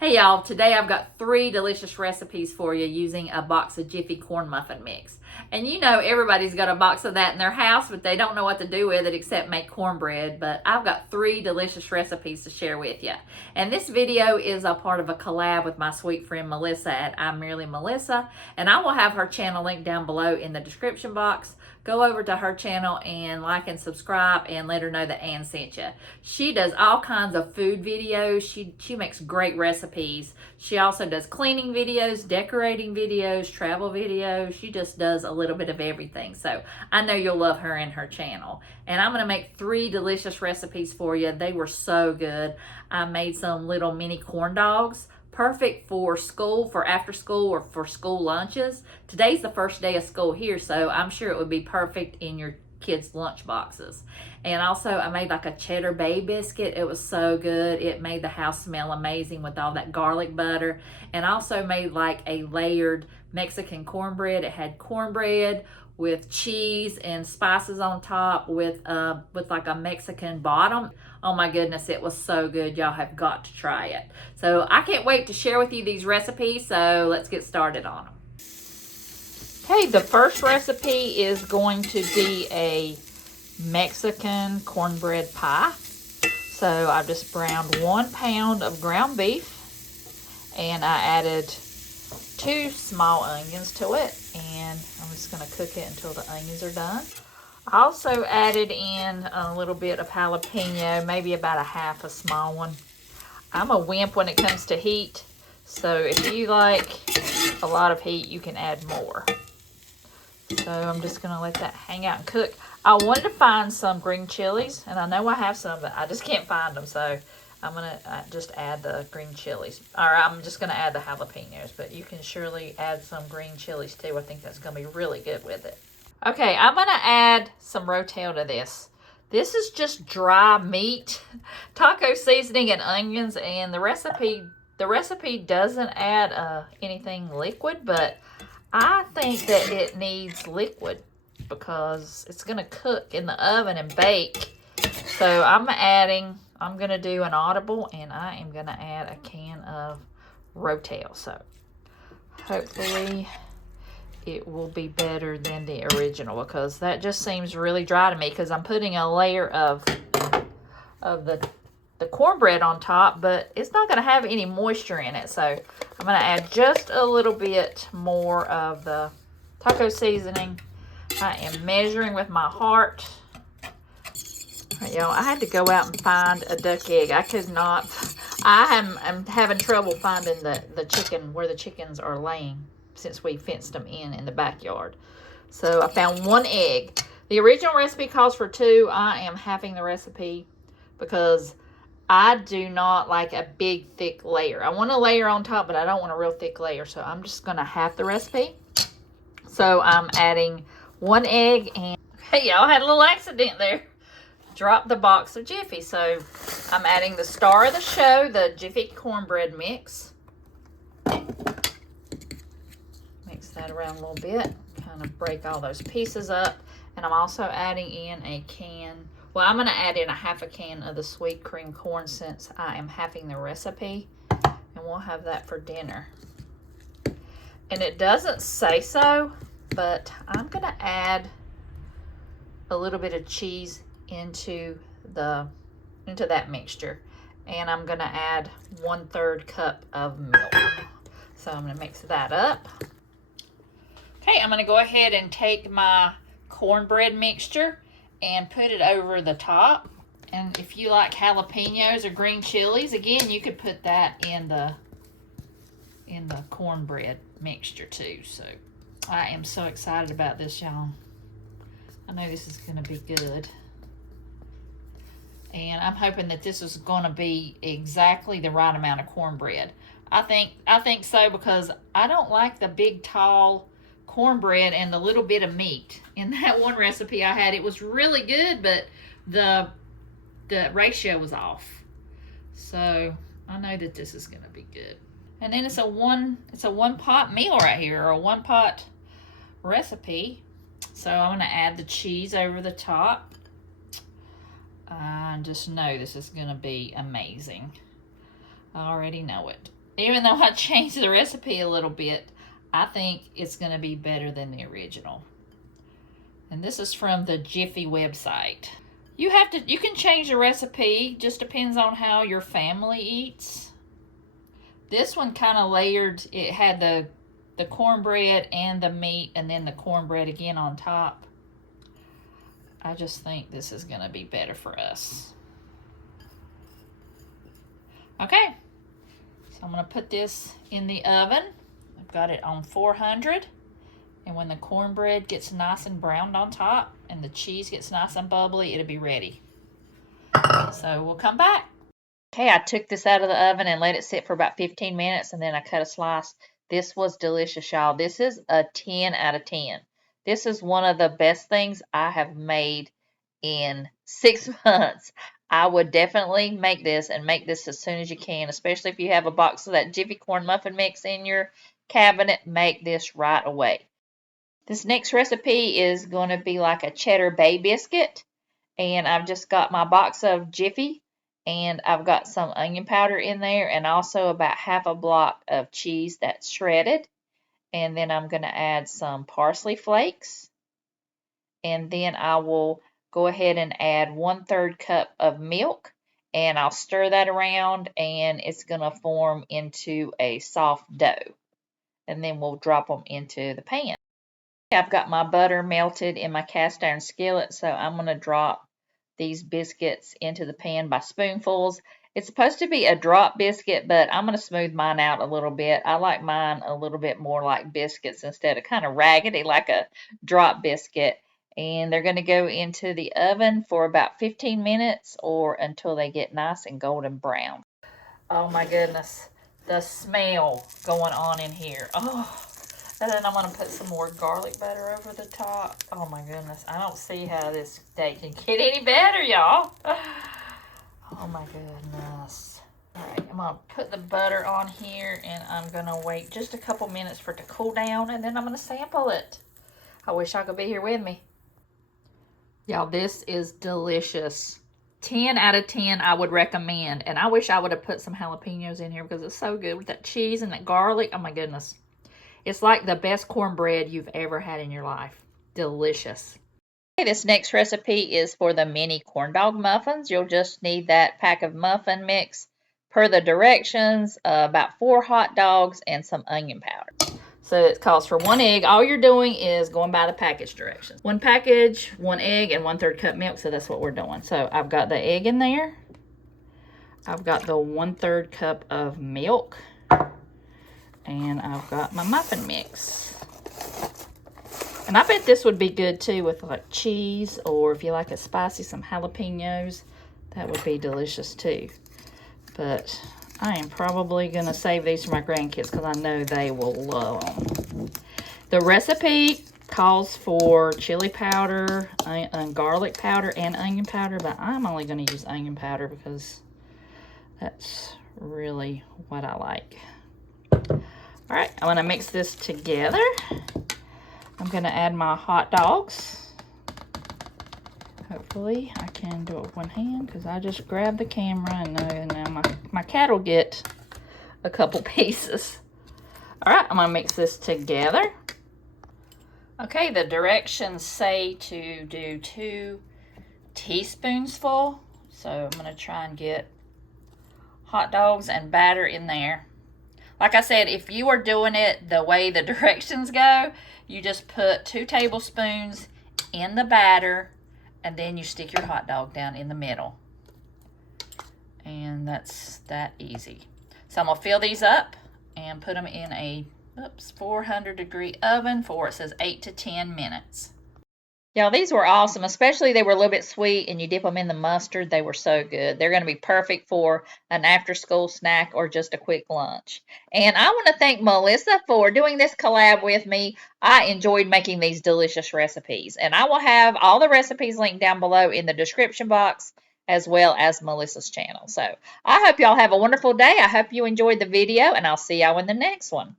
Hey y'all, today I've got 3 delicious recipes for you using a box of Jiffy corn muffin mix. And you know everybody's got a box of that in their house, but they don't know what to do with it except make cornbread. But I've got 3 delicious recipes to share with you. And this video is a part of a collab with my sweet friend Melissa at I'm Merely Melissa. And I will have her channel linked down below in the description box. Go over to her channel and like and subscribe and let her know that Ann sent you. She does all kinds of food videos. She makes great recipes. She also does cleaning videos, decorating videos, travel videos. She just does a little bit of everything. So I know you'll love her and her channel. And I'm going to make 3 delicious recipes for you. They were so good. I made some little mini corn dogs. Perfect for school, for after school, or for school lunches. Today's the first day of school here, so I'm sure it would be perfect in your kids' lunch boxes. And also I made like a cheddar bay biscuit. It was so good. It made the house smell amazing with all that garlic butter. And I also made like a layered Mexican cornbread. It had cornbread with cheese and spices on top with like a Mexican bottom. Oh my goodness, it was so good. Y'all have got to try it. So I can't wait to share with you these recipes, so let's get started on them. Okay, the first recipe is going to be a Mexican cornbread pie. So I just browned 1 pound of ground beef and I added 2 small onions to it, and I'm just going to cook it until the onions are done. I also added in a little bit of jalapeno, maybe about a half a small one. I'm a wimp when it comes to heat, so if you like a lot of heat, you can add more. So I'm just going to let that hang out and cook. I wanted to find some green chilies, and I know I have some, but I just can't find them, so I'm going to just add the green chilies. Or I'm just going to add the jalapenos, but you can surely add some green chilies too. I think that's going to be really good with it. Okay, I'm going to add some Rotel to this. This is just dry meat, taco seasoning, and onions, and the recipe doesn't add anything liquid, but I think that it needs liquid because it's going to cook in the oven and bake. So I'm going to do an audible, and I am going to add a can of Rotel. So hopefully it will be better than the original, because that just seems really dry to me, because I'm putting a layer of the cornbread on top, but it's not going to have any moisture in it. So I'm going to add just a little bit more of the taco seasoning. I am measuring with my heart. Right, y'all, I had to go out and find a duck egg. I could not. I'm having trouble finding the chicken where the chickens are laying, since we fenced them in the backyard. So I found 1 egg. The original recipe calls for 2. I am halving the recipe because I do not like a big thick layer. I want a layer on top, but I don't want a real thick layer. So I'm just going to half the recipe. So I'm adding 1 egg, and hey, y'all, had a little accident there. Dropped the box of Jiffy. So I'm adding the star of the show, the Jiffy cornbread mix. Mix that around a little bit, kind of break all those pieces up. And I'm also adding in a can, well, I'm going to add in a half a can of the sweet cream corn, since I am halving the recipe, and we'll have that for dinner. And it doesn't say so, but I'm going to add a little bit of cheese into that mixture, and I'm going to add 1/3 cup of milk. So I'm going to mix that up. Okay, I'm going to go ahead and take my cornbread mixture and put it over the top. And if you like jalapenos or green chilies, again, you could put that in the cornbread mixture too. So I am so excited about this, y'all. I know this is going to be good. And I'm hoping that this is going to be exactly the right amount of cornbread. I think so, because I don't like the big tall cornbread and the little bit of meat. In that one recipe I had, it was really good, but the ratio was off. So I know that this is going to be good. And then it's a one pot meal right here, or a 1 pot recipe. So I'm going to add the cheese over the top. I just know this is going to be amazing. I already know it. Even though I changed the recipe a little bit, I think it's going to be better than the original. And this is from the Jiffy website. You can change the recipe, just depends on how your family eats. This one kind of layered, it had the cornbread and the meat and then the cornbread again on top. I just think this is going to be better for us. Okay, so I'm going to put this in the oven. I've got it on 400. And when the cornbread gets nice and browned on top and the cheese gets nice and bubbly, it'll be ready. So we'll come back. Okay, I took this out of the oven and let it sit for about 15 minutes, and then I cut a slice. This was delicious, y'all. This is a 10 out of 10. This is one of the best things I have made in 6 months. I would definitely make this, and make this as soon as you can, especially if you have a box of that Jiffy corn muffin mix in your cabinet. Make this right away. This next recipe is going to be like a cheddar bay biscuit, and I've just got my box of Jiffy, and I've got some onion powder in there, and also about half a block of cheese that's shredded. And then I'm going to add some parsley flakes, and then I will go ahead and add 1/3 cup of milk, and I'll stir that around, and it's going to form into a soft dough, and then we'll drop them into the pan. I've got my butter melted in my cast iron skillet, so I'm going to drop these biscuits into the pan by spoonfuls. It's supposed to be a drop biscuit, but I'm going to smooth mine out a little bit. I like mine a little bit more like biscuits instead of kind of raggedy like a drop biscuit. And they're going to go into the oven for about 15 minutes or until they get nice and golden brown. Oh my goodness, the smell going on in here. Oh. And then I'm going to put some more garlic butter over the top. Oh my goodness. I don't see how this day can get any better, y'all. Oh my goodness. Alright, I'm going to put the butter on here, and I'm going to wait just a couple minutes for it to cool down, and then I'm going to sample it. I wish I could be here with me. Y'all, this is delicious. 10 out of 10 I would recommend. And I wish I would have put some jalapenos in here because it's so good with that cheese and that garlic. Oh my goodness. It's like the best cornbread you've ever had in your life. Delicious. Okay, this next recipe is for the mini corn dog muffins. You'll just need that pack of muffin mix per the directions, about 4 hot dogs and some onion powder. So it calls for 1 egg. All you're doing is going by the package directions. 1 package, 1 egg, and 1/3 cup milk. So that's what we're doing. So I've got the egg in there. I've got the 1/3 cup of milk. And I've got my muffin mix. And I bet this would be good too with like cheese, or if you like it spicy, some jalapenos. That would be delicious too. But I am probably going to save these for my grandkids because I know they will love them. The recipe calls for chili powder, garlic powder, and onion powder, but I'm only going to use onion powder because that's really what I like. All right, I'm going to mix this together. I'm going to add my hot dogs. Hopefully I can do it with one hand because I just grabbed the camera, and now my cat will get a couple pieces. All right, I'm going to mix this together. Okay, the directions say to do 2 teaspoons full. So I'm going to try and get hot dogs and batter in there. Like I said, if you are doing it the way the directions go, you just put 2 tablespoons in the batter, and then you stick your hot dog down in the middle. And that's that easy. So I'm going to fill these up and put them in a 400-degree oven for, it says, 8 to 10 minutes. Y'all, these were awesome, especially they were a little bit sweet, and you dip them in the mustard. They were so good. They're going to be perfect for an after-school snack or just a quick lunch. And I want to thank Melissa for doing this collab with me. I enjoyed making these delicious recipes, and I will have all the recipes linked down below in the description box, as well as Melissa's channel. So I hope y'all have a wonderful day. I hope you enjoyed the video, and I'll see y'all in the next one.